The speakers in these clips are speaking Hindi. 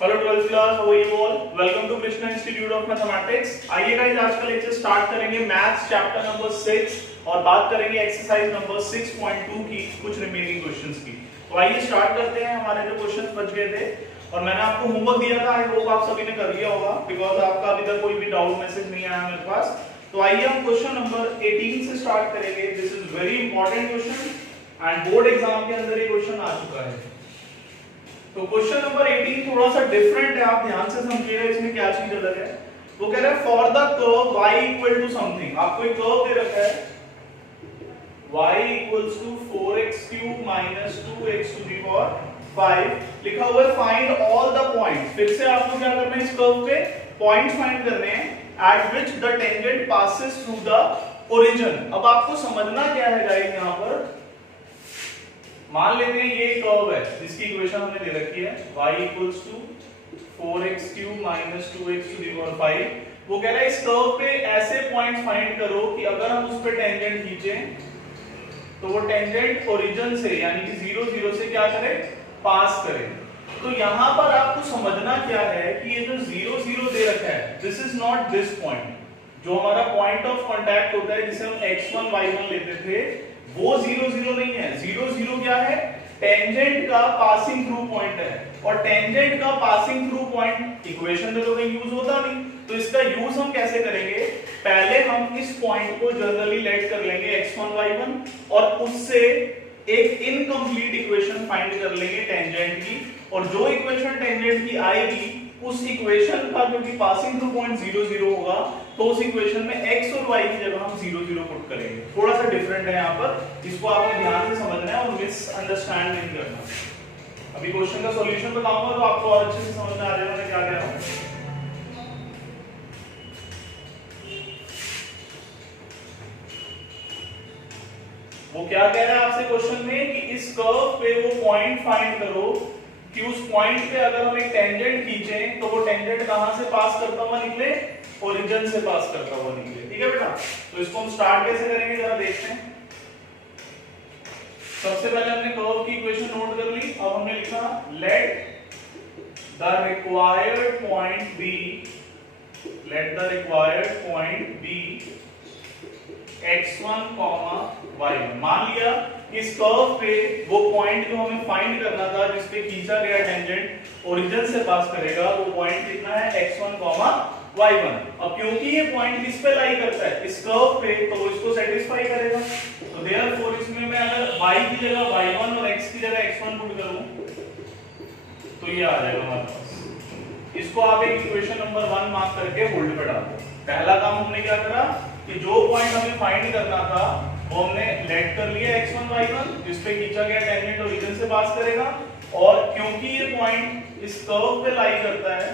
Hello 12th class, how are you all? Welcome to Krishna institute of mathematics. आइए गाइस, आज का लेक्चर स्टार्ट करेंगे मैथ्स चैप्टर नंबर 6 और बात करेंगे एक्सरसाइज नंबर 6.2 की कुछ रिमेनिंग क्वेश्चंस की। तो आइए स्टार्ट करते हैं। हमारे जो क्वेश्चंस बच गए थे और मैंने आपको होमवर्क दिया था, आई होप आप सभी ने कर लिया होगा, बिकॉज़ आपका अभी तक कोई भी डाउट मैसेज नहीं आया मेरे पास। तो आइए हम क्वेश्चन नंबर 18 से स्टार्ट करेंगे। This is very important question and board exam के अंदर ये क्वेश्चन आ चुका है। तो क्वेश्चन नंबर 18 थोड़ा सा डिफरेंट है, आप ध्यान से समझिएगा इसमें क्या चीज अलग है। वो कह रहा है for the curve y equal to something. आपको एक कर्व दे रखा है y इक्वल्स टू 4x³ माइनस 2x टू द पावर 5, लिखा हुआ है फाइंड ऑल द पॉइंट्स। फिर से आपको क्या करना है, इस कर्व पे पॉइंट्स फाइंड करने हैं eight which the tangent passes through the origin. अब आपको समझना क्या है गाइस, यहां पर मान लेते हैं ये कर्व है जिसकी इक्वेशन हमने दे रखी है y इक्वल्स टू 4x³ माइनस 2x टू द पावर 5। वो कह रहा है इस कर्व पे ऐसे पॉइंट्स फाइंड करो कि अगर हम उस पे टेंजेंट खींचें तो वो टेंजेंट ओरिजिन से यानी कि 0 0 से क्या करे, पास करे। तो यहां पर आपको समझना क्या है कि ये जो 0 0 दे रखा है, this is not this point. जो हमारा पॉइंट ऑफ कांटेक्ट होता है जिसे हम x1 y1 लेते थे, वो 0 0 नहीं है। 0 0 क्या है, टेंजेंट का पासिंग थ्रू पॉइंट है। और टेंजेंट का पासिंग थ्रू पॉइंट इक्वेशन में तो कहीं यूज होता नहीं, तो इसका यूज हम कैसे करेंगे, पहले हम इस पॉइंट को जनरली लेट कर लेंगे x1 y1 और उससे एक इनकम्प्लीट इक्वेशन फाइंड कर लेंगे टेंजेंट की। और जो इक्वेशन टेंजेंट की आएगी उस इक्वेशन का क्योंकि पासिंग थ्रू पॉइंट 0 0 होगा, तो उस इक्वेशन में x और y की जगह हम 0 0 पुट करेंगे। थोड़ा सा डिफरेंट है यहाँ पर, इसको आपको ध्यान से समझना है और मिसअंडरस्टैंड नहीं करना। अभी क्वेश्चन का सॉल्यूशन बताऊंगा तो आपको और अच्छे से समझ में आ जाएगा मैं क्या कह रहा हूँ। वो क्या कह रहा है आपसे क्वेश्चन में कि इस कर्व पे वो पॉइंट फाइंड करो कि उस पॉइंट पे अगर हम एक टेंजेंट खींचें तो वो टेंजेंट कहां से पास करता हुआ निकले, ओरिजिन से पास करता हुआ निकले। ठीक है बेटा, तो इसको हम स्टार्ट कैसे करेंगे जरा देखते हैं। सबसे पहले हमने कर्व की इक्वेशन नोट कर ली। अब हमने लिखा let the required point be x1, y1। मान लिया इस कर्व पे वो पॉइंट जो हमें फाइंड करना था जिसपे खींचा गया टेंजेंट ओरिजिन से पास करेगा, वो पॉइंट कितना है x1, y1। अब क्योंकि ये पॉइंट किस पे लाई करता है, इस कर्व पे, तो वो इसको सेटिस्फाई करेगा। तो देयरफॉर इसमें मैं अगर y की जगह y1 और x की जगह x1 पुट करूं तो ये आ जाएगा हमारे पास। इसको आप एक इक्वेशन नंबर 1 मार्क करके होल्ड पे डाल दो। पहला काम हमने क्या करा कि जो पॉइंट हमें फाइंड करना था वो हमने लेट कर लिया x1 y1 जिस पे खींचा गया टेंजेंट ओरिजिन से पास करेगा। और क्योंकि ये पॉइंट इस कर्व पे लाई करता है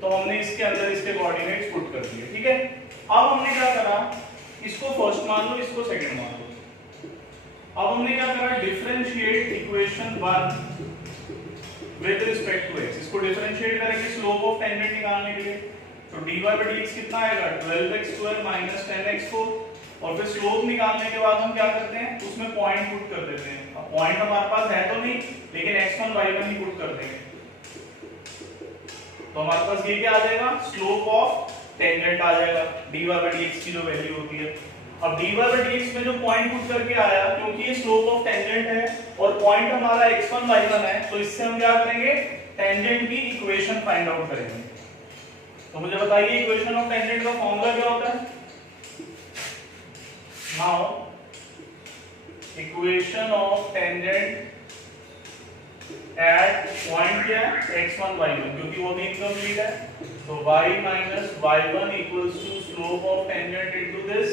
तो हमने इसके अंदर इसके कोऑर्डिनेट्स पुट कर दिए। ठीक है, अब हमने क्या करा, इसको फर्स्ट मान लो, इसको सेकंड मान लो। अब हमने क्या करा, differentiate equation 1 with respect to x। इसको डिफरेंशिएट करेंगे स्लोप ऑफ टेंजेंट निकालने के लिए। तो dy by dx कितना आएगा, 12x² माइनस 10x4। और फिर स्लोप निकालने के बाद हम क्या करते हैं, उसमें पॉइंट पुट कर देते हैं। अब पॉइंट हमारे पास है तो नहीं, लेकिन x1 y1 ही पुट कर देंगे। तो हमारे पास ये क्या आ जाएगा, स्लोप ऑफ टेंजेंट आ जाएगा dy by dx की जो वैल्यू होती है। अब dy by dx में जो पॉइंट पुट करके आया, क्योंकि ये स्लोप ऑफ टेंजेंट है और पॉइंट हमारा x1 y1 है, तो इससे हम क्या करेंगे, टेंजेंट की इक्वेशन फाइंड आउट करेंगे। तो मुझे बताइए इक्वेशन ऑफ टेंजेंट का फॉर्मूला क्या होता है। Now equation of tangent at point क्या है, x1 y1, क्योंकि वो भी इनकम्प्लीट है। तो y minus y1 equals to slope of tangent into this.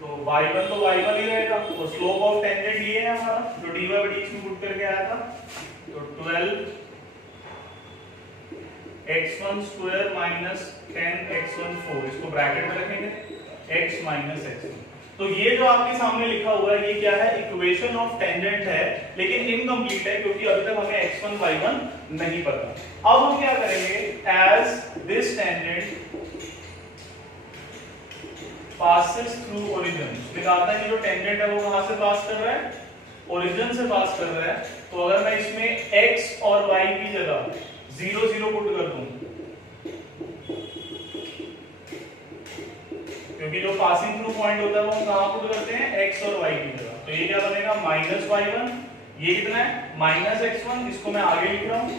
तो y1 तो y1 ही रहेगा, तो स्लोप ऑफ टेंजेंट ये है हमारा जो dy by dx में पुट करके आया था। तो 12 x1² माइनस 10x1 4, इसको ब्रैकेट में रखेंगे, x माइनस x1। तो ये जो आपके सामने लिखा हुआ है ये क्या है, इक्वेशन ऑफ टेंजेंट है, लेकिन इनकम्प्लीट है क्योंकि अभी तक हमें x1 y1 नहीं पता। अब हम क्या करेंगे, as this tangent passes through origin, निकालता है कि जो टेंजेंट है वो कहां से पास कर रहा है, ओरिजिन से पास कर रहा है। तो अगर मैं इसमें x और y की जगह 0 0 पुट कर दूं, क्योंकि जो पासिंग थ्रू पॉइंट होता है वो हम कहां पुट करते हैं, x और y की जगह। तो ये क्या बनेगा -y1, ये कितना है -x1, इसको मैं आगे लिख रहा हूं,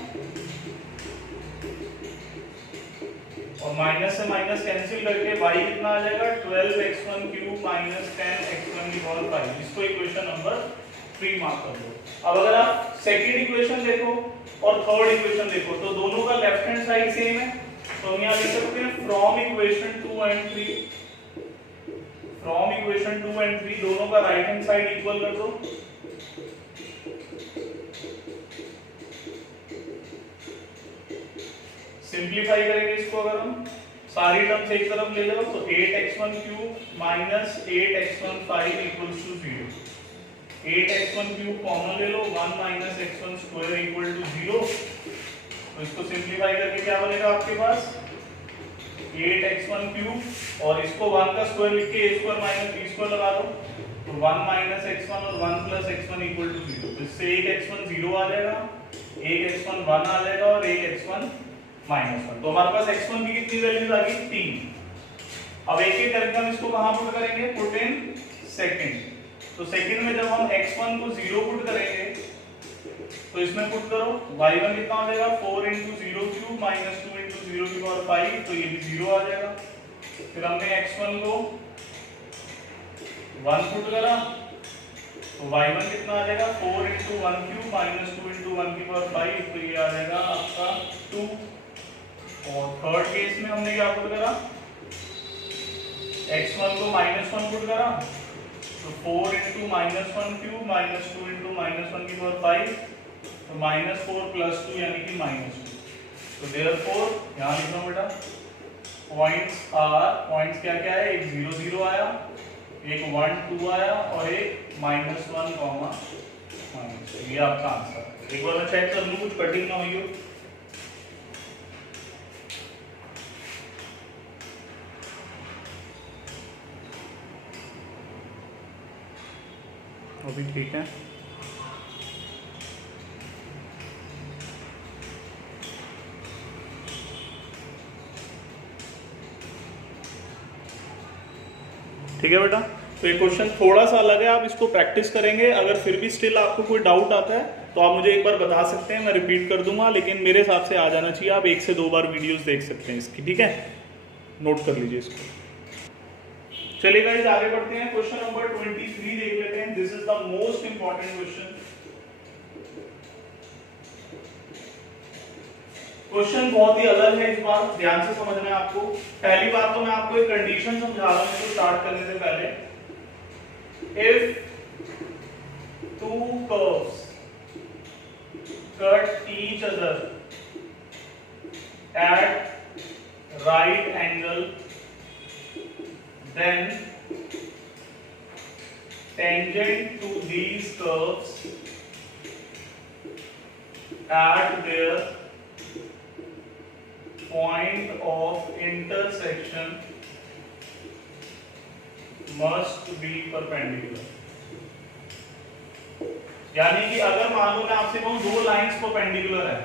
और माइनस से माइनस कैंसिल करके y कितना आ जाएगा 12x1 क्यूब माइनस 10x1 की पावर 5। इसको इक्वेशन नंबर 3 मार्क कर दो। अब अगर आप सेकंड इक्वेशन देखो और थर्ड इक्वेशन देखो तो दोनों का लेफ्ट हैंड साइड सेम है, तो हम यहां लिख सकते हैं from equation 2 and 3, from equation 2 and 3 दोनों का राइट हैंड साइड इक्वल कर दो। सिंप्लीफाई करेंगे इसको, अगर हम सारी टर्म्स एक तरफ ले जाओ तो 8x1 cube minus 8x1 equals to 0, 8x1 cube common ले लो, 1 minus x1 square equal to 0। तो इसको सिंप्लीफाई करके क्या बनेगा आपके पास 8x1 क्यूब और इसको 1 का स्क्वायर लिख के a square minus b square लगा दो, तो 1 माइनस x1 और 1 प्लस x1 इक्वल टू 0। तो इससे एक x1 0 आ जाएगा, एक x1 1 आ जाएगा और एक x1 -1। तो हमारे पास x1 की कितनी वैल्यूज आ गई 3। अब एक एक करके हम इसको कहां पुट करेंगे, पुट इन सेकंड। तो सेकंड में जब हम x1 को 0 पुट करेंगे तो इसमें पुट करो y1 कितना आ जाएगा 4 × 0 क्यूब माइनस 2 × 0 की पावर 5, तो ये भी 0 आ जाएगा। फिर हमने x1 को 1 पुट करा तो y1 कितना आ जाएगा 4 × 1 क्यूब माइनस 2 × 1 की पावर 5, तो ये आ जाएगा आपका 2। और थर्ड केस में हमने क्या पुट करा, x1 को -1 पुट करा तो 4 × -1 क्यूब माइनस 2 × -1 की पावर 5, तो -4 + 2 यानी कि -2। तो देयरफॉर यहां लिखना बेटा पॉइंट्स क्या क्या है, एक 0 0 आया, एक 1 2 आया और एक -1 कॉमा -2। ये आपका आंसर है। एक बार मैं चेक कर लूं कुछ कटिंग ना हुई हो। अभी ठीक है। ठीक है बेटा, तो ये क्वेश्चन थोड़ा सा अलग है, आप इसको प्रैक्टिस करेंगे। अगर फिर भी स्टिल आपको कोई डाउट आता है तो आप मुझे एक बार बता सकते हैं, मैं रिपीट कर दूंगा, लेकिन मेरे हिसाब से आ जाना चाहिए। आप 1 से 2 बार वीडियोस देख सकते हैं इसकी, ठीक है, नोट कर लीजिए इसको। चलिए गाइस आगे बढ़ते हैं, क्वेश्चन नंबर 23 देख लेते हैं। This is the most important question. Question बहुत ही अलग है, इस बार ध्यान से समझना है आपको। पहली बात तो मैं आपको एक कंडीशन समझा रहा हूं इसको स्टार्ट करने से पहले। If two curves cut each other at right angle, then tangent to these curves at their point of intersection must be perpendicular। यानी कि अगर मान लो मैं आपसे कहूं दो लाइंस परपेंडिकुलर है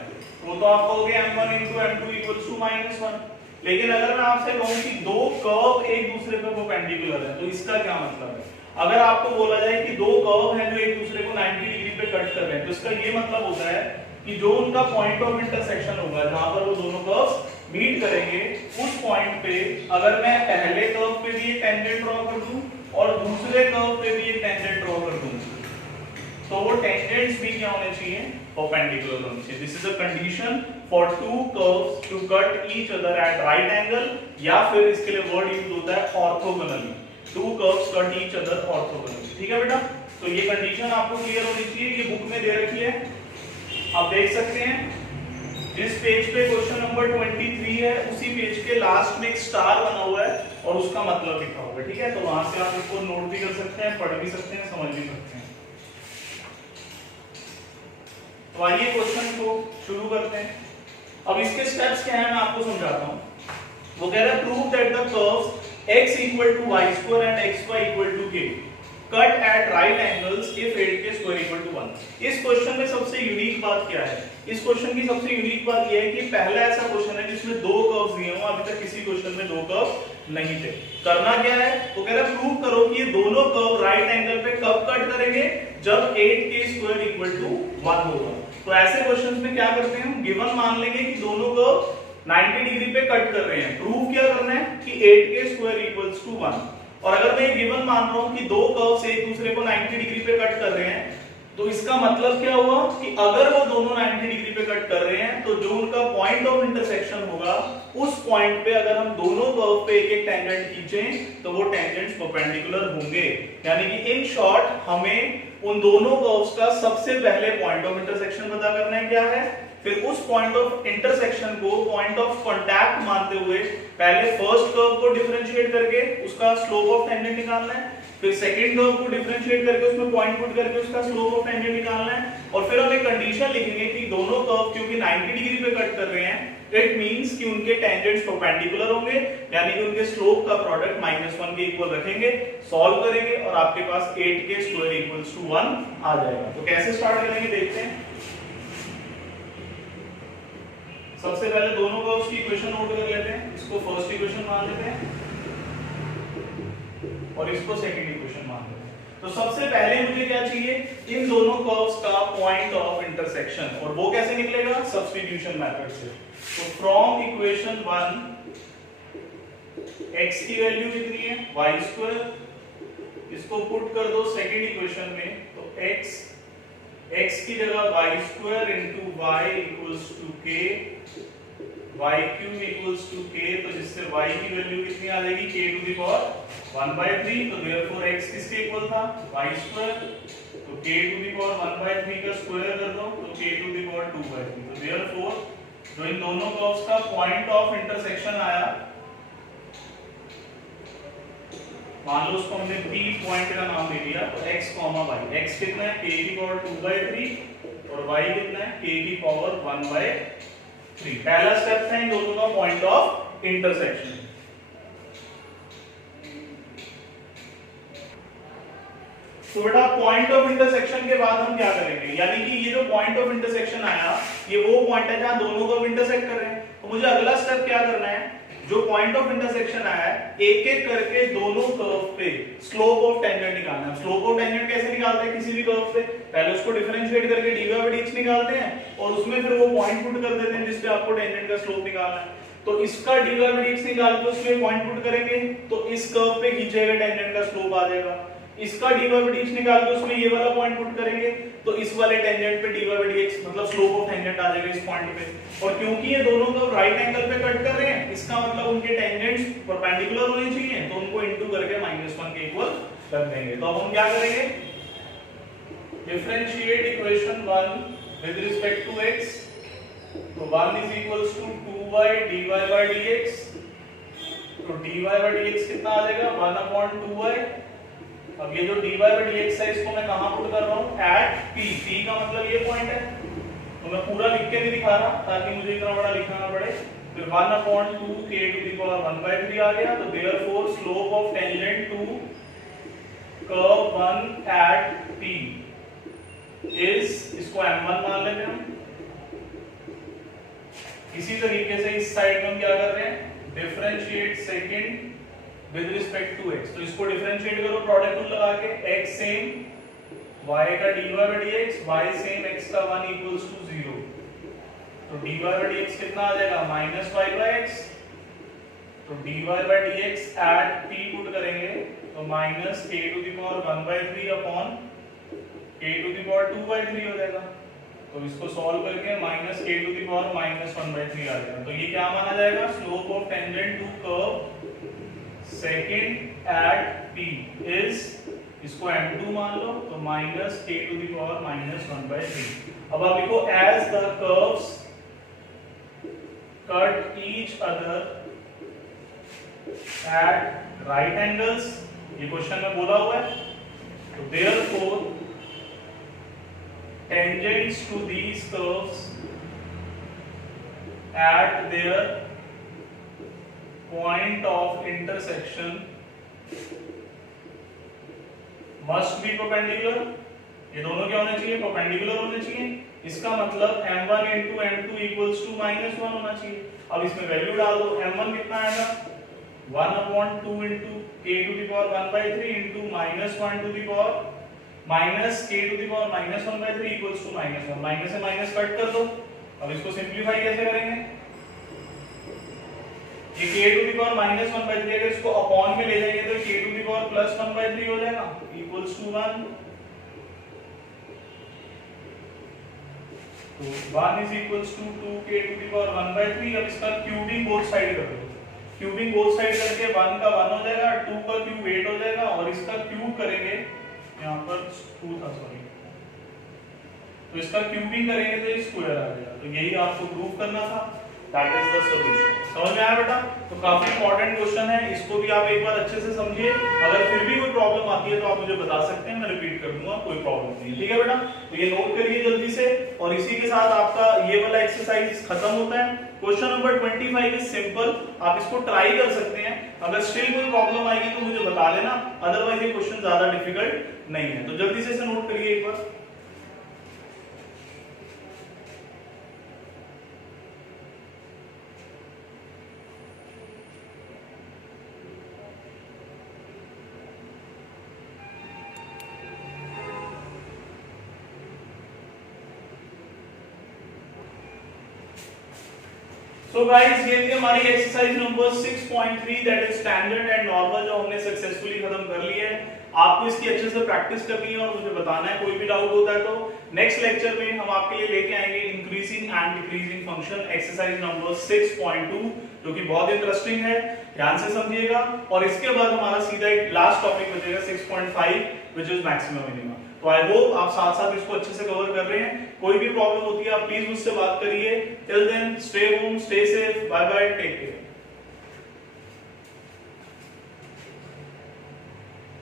तो आप कहोगे m1 × m2 = -1। लेकिन अगर मैं आपसे कहूं कि दो कर्व एक दूसरे पर परपेंडिकुलर है तो इसका क्या मतलब है। अगर आपको बोला जाए कि दो कर्व हैं जो एक दूसरे को 90 डिग्री पे कट कर रहे हैं तो इसका ये मतलब होता है कि जो उनका पॉइंट ऑफ इंटरसेक्शन होगा जहां पर वो दोनों कर्व्स मीट करेंगे उस पॉइंट पे अगर मैं पहले कर्व पे भी एक टेंजेंट ड्रॉ कर दूं और दूसरे कर्व पे भी एक टेंजेंट ड्रॉ कर दूं तो वो टेंजेंट्स भी क्या होने चाहिए, परपेंडिकुलर होने चाहिए। This is a condition for two curves to cut each other at right angle, या फिर इसके लिए वर्ड यूज होता है orthogonally. Two curves cut each other orthogonally. ठीक है बेटा, तो ये कंडीशन आपको क्लियर होनी चाहिए। ये बुक में दे रखी है, आप देख सकते हैं। जिस पेज पे क्वेश्चन नंबर 23 है उसी पेज के लास्ट में एक स्टार बना हुआ है और उसका मतलब लिखा हुआ है। ठीक है, तो वहां से आप इसको नोट भी कर सकते हैं, पढ़ भी सकते हैं, समझ भी सकते हैं। तो आइए क्वेश्चन को शुरू करते हैं। अब इसके स्टेप्स क्या हैं मैं आपको समझाता हूं। वो कह रहा है prove that the curves x = y² and xy = k cut at right angles if 8k² = 1। इस क्वेश्चन में सबसे यूनिक बात क्या है, इस क्वेश्चन की सबसे यूनिक बात यह है कि पहला ऐसा क्वेश्चन है जिसमें दो कर्व्स दिए हों, अभी तक किसी क्वेश्चन में दो कर्व नहीं थे। करना क्या है, वो कह रहा है प्रूव करो कि ये दोनों कर्व राइट एंगल पे कब कट करेंगे, जब 8k² इक्वल टू 1 होगा। तो ऐसे क्वेश्चंस में क्या करते हैं हम, गिवन मान लेंगे कि दोनों कर्व 90 डिग्री पे कट कर रहे हैं। प्रूव क्या करना है कि 8k² इक्वल्स टू 1। और अगर मैं गिवन मान रहा हूं कि दो कर्व्स एक दूसरे को 90 डिग्री पे कट कर रहे हैं, तो इसका मतलब क्या हुआ कि अगर वो दोनों 90 डिग्री पे कट कर रहे हैं तो जो उनका पॉइंट ऑफ इंटरसेक्शन होगा, उस पॉइंट पे अगर हम दोनों कर्व पे एक एक टेंजेंट खींचें तो वो टेंजेंट्स परपेंडिकुलर होंगे। यानी कि इन शॉर्ट हमें उन दोनों कर्व्स का सबसे पहले पॉइंट ऑफ इंटरसेक्शन पता करना है क्या है, फिर उस पॉइंट ऑफ इंटरसेक्शन को पॉइंट ऑफ कांटेक्ट मानते हुए पहले फर्स्ट कर्व को डिफरेंशिएट करके उसका स्लोप ऑफ टेंजेंट निकालना है, फिर सेकंड कर्व को डिफरेंशिएट करके उसमें पॉइंट पुट करके उसका स्लोप ऑफ टेंजेंट निकालना है, और फिर हम एक कंडीशन लिखेंगे कि दोनों कर्व क्योंकि 90 डिग्री पे कट कर रहे हैं, इट मींस कि उनके टेंजेंट्स परपेंडिकुलर होंगे, यानी कि उनके स्लोप का प्रोडक्ट -1 के इक्वल रखेंगे, सॉल्व करेंगे और आपके पास 8k² इक्वल्स टू 1 आ जाएगा। तो कैसे स्टार्ट करेंगे देखते हैं। सबसे पहले दोनों कर्व्स की इक्वेशन नोट कर लेते हैं, इसको फर्स्ट इक्वेशन मान लेते हैं और इसको सेकंड इक्वेशन मान लेते हैं। तो सबसे पहले मुझे क्या चाहिए, इन दोनों कर्व्स का पॉइंट ऑफ इंटरसेक्शन, और वो कैसे निकलेगा, सब्स्टिट्यूशन मेथड से। तो फ्रॉम इक्वेशन 1 x की वैल्यू कितनी है, y², इसको पुट कर दो सेकंड इक्वेशन में, तो x की जगह y² into y equals to k, y³ equals to k, तो जिससे y की वैल्यू कितनी आ जाएगी, k to the power 1/3। तो therefore x किसके इक्वल था, y², तो k to the power 1/3 का स्क्वायर कर दो तो k to the power 2/3। तो therefore जो इन दोनों कर्व्स का पॉइंट ऑफ इंटरसेक्शन आया, मान लो उसको हमने P पॉइंट का नाम दे दिया, तो x, y, x कितना है k की पावर 2/3 और y कितना है k की पावर 1/3। पहला स्टेप था इन दोनों का पॉइंट ऑफ इंटरसेक्शन। तो बेटा पॉइंट ऑफ इंटरसेक्शन के बाद हम क्या करेंगे, यानी कि ये जो पॉइंट ऑफ इंटरसेक्शन आया, ये वो पॉइंट है जहां दोनों कर्व इंटरसेक्ट कर रहे हैं। तो मुझे अगला स्टेप क्या करना है, जो पॉइंट ऑफ इंटरसेक्शन आया है, एक एक करके दोनों कर्व पे स्लोप ऑफ टेंजेंट निकालना है। स्लोप ऑफ टेंजेंट कैसे निकालते हैं किसी भी कर्व पे, पहले उसको डिफरेंशिएट करके dy/dx निकालते हैं और उसमें फिर वो पॉइंट पुट कर देते हैं जिस पे आपको टेंजेंट का स्लोप निकालना है। तो इसका dy/dx निकाल के उसमें पॉइंट पुट करेंगे तो इस कर्व पे खींचेगा टेंजेंट का स्लोप आ जाएगा। इसका dy/dx निकाल के उसमें ये वाला पॉइंट पुट करेंगे तो इस वाले टेंजेंट पे dy/dx मतलब स्लोप ऑफ टेंजेंट आ जाएगा इस पॉइंट पे। और क्योंकि ये दोनों कर्व राइट एंगल पे कट कर रहे हैं, इसका मतलब उनके टेंजेंट्स परपेंडिकुलर होने चाहिए, तो उनको इनटू करके -1 के इक्वल कर देंगे। तो अब हम क्या करेंगे, differentiate equation 1 with respect to x, तो 1 is equals to 2y dy/dx, तो dy/dx कितना आ जाएगा 1/2y। अब ये जो dy/dx है इसको मैं कहां पुट कर रहा हूं, एट p का मतलब ये पॉइंट है, तो मैं पूरा लिख के नहीं दिखा रहा ताकि मुझे इतना बड़ा लिखना ना पड़े। फिर 1/2 k to the power 1/3 आ गया। तो therefore slope of tangent to curve 1 at p is, इसको m1 मान लेते हैं हम। इसी तरीके से इस साइड में हम क्या कर रहे हैं, differentiate second with respect to x, तो इसको डिफरेंशिएट करो प्रोडक्ट रूल लगा के, x सेम y का dy/dx, y सेम x का 1 equals to 0, तो dy/dx कितना आ जाएगा -y/x, तो dy/dx at p पुट करेंगे तो -k to the power 1/3 upon k to the power 2/3 हो जाएगा। तो इसको सॉल्व करके -k to the power -1/3 आ जाएगा। तो ये क्या माना जाएगा, slope of tangent to curve second at p is, इसको m2 मान लो तो -k to the power -1/3। अब आप लिखो as the curves cut each other at right angles, ये क्वेश्चन में बोला हुआ है, तो therefore tangents to these curves at their point of intersection must be perpendicular। ये दोनों क्या होने चाहिए, परपेंडिकुलर होने चाहिए। इसका मतलब m1 into m2 equals to -1 होना चाहिए। अब इसमें वैल्यू डाल दो, m1 कितना आएगा 1/2 into k to the power 1/3 into -1 to the power minus k to the power -1/3 equals to -1। Minus से माइनस कट कर दो। अब इसको सिंपलीफाई कैसे करेंगे, ये k to the power -1/3 अगर इसको अपॉन में ले जाएंगे तो k to the power +1/3 हो जाएगा equals to 1। तो 1 is equals to 2k to the power 1/3। अब इसका क्यूबिंग बोथ साइड कर दो, क्यूबिंग बोथ साइड करके 1 का 1 हो जाएगा, 2 का क्यूब 8 हो जाएगा और इसका क्यूब करेंगे, यहाँ पर 2 था सॉरी, तो इसका क्यूबिंग करेंगे तो ये स्क्वायर आ जाएगा। तो यही आपको प्रूव करना था, दैट इज द सॉल्यूशन। समझ में आया बेटा? तो काफी इंपॉर्टेंट क्वेश्चन है, इसको भी आप एक बार अच्छे से समझिए। अगर फिर भी कोई प्रॉब्लम आती है तो आप मुझे बता सकते हैं, मैं रिपीट कर दूंगा, कोई प्रॉब्लम नहीं है। ठीक है बेटा? तो ये नोट करिए जल्दी से, और इसी के साथ आपका ये वाला एक्सरसाइज खत्म होता है। क्वेश्चन नंबर 25 इज सिंपल, आप इसको ट्राई कर सकते हैं। अगर स्टिल कोई प्रॉब्लम आएगी तो मुझे बता देना, अदरवाइज ये क्वेश्चन ज्यादा डिफिकल्ट नहीं है। तो जल्दी से इसे नोट करिए एक बार। So guys, ये थी हमारी exercise number 6.3 that is standard and normal, जो हमने सक्सेसफुली खत्म कर ली है। आपको इसकी अच्छे से प्रैक्टिस करनी है और मुझे बताना है कोई भी डाउट होता है तो। नेक्स्ट लेक्चर में हम आपके लिए लेके आएंगे increasing and decreasing function, exercise number 6.2, जो कि बहुत इंटरेस्टिंग है, ध्यान से समझिएगा। और इसके बाद हमारा सीधा एक लास्ट टॉपिक बचेगा 6.5 व्हिच इज मैक्सिमम मिनिमम। तो आई होप आप साथ साथ इसको अच्छे से कवर कर रहे हैं। कोई भी प्रॉब्लम होती है आप प्लीज मुझसे बात करिए। Till then stay home, stay safe, bye bye, take care.